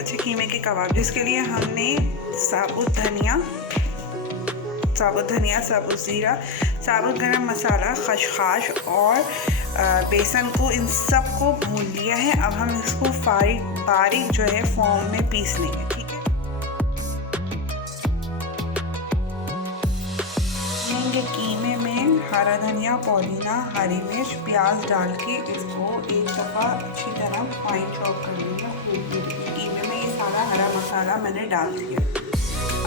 कच्चे कीमे के कबाब, जिसके लिए हमने साबुत धनिया, साबुत ज़ीरा, साबुत गरम मसाला, खसखस और बेसन को, इन सब को भून लिया है। अब हम इसको बारीक जो है फॉर्म में पीस लेंगे। ठीक है, कीमे में हरा धनिया, पुदीना, हरी मिर्च, प्याज डाल के इसको एक दफ़ा अच्छी तरह फाइन चॉप कर लूँगा। कीमे में ये सारा हरा मसाला मैंने डाल दिया।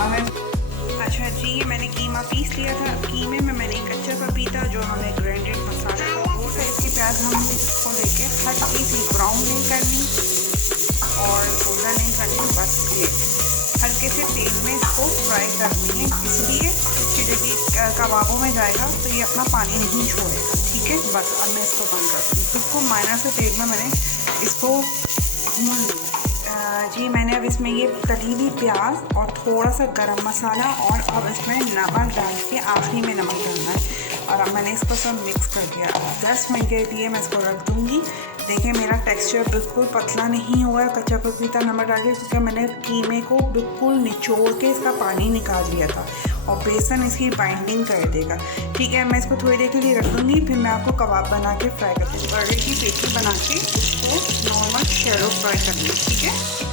अब अच्छा जी, ये मैंने कीमा पीस लिया था। कीमे में मैंने कच्चा पपीता जो हमने ग्राइंडेड मसाला था वो था। इसकी प्याज हम इसको लेके हल्की सी ब्राउन नहीं करनी और गोल्डन नहीं करनी, बस ये हल्के से तेल में इसको फ्राई करनी है, इसलिए कि जब ये कबाबों में जाएगा तो ये अपना पानी नहीं छोड़ेगा। ठीक है, बस अब मैं इसको बंद कर दूँ। इसको माइनर से तेल में मैंने इसको भून लिया जी। मैंने अब इसमें ये तली हुई प्याज और थोड़ा सा गरम मसाला और अब इसमें नमक डाल के आखिरी में नमक डालना है और अब मैंने इसको सब मिक्स कर दिया। 10 मिनट के लिए मैं इसको रख दूँगी। देखिए मेरा टेक्सचर बिल्कुल पतला नहीं हुआ है कच्चा पपीता नमक डाल के, क्योंकि मैंने कीमे को बिल्कुल निचोड़ के इसका पानी निकाल लिया था और बेसन इसकी बाइंडिंग कर देगा। ठीक है, मैं इसको थोड़ी देर के लिए रख दूँगी, फिर मैं आपको कबाब बना के फ्राई करती हूँ। बर्गर की पेटी बना के इसको नॉर्मल शैलो फ्राई करनी है। ठीक है।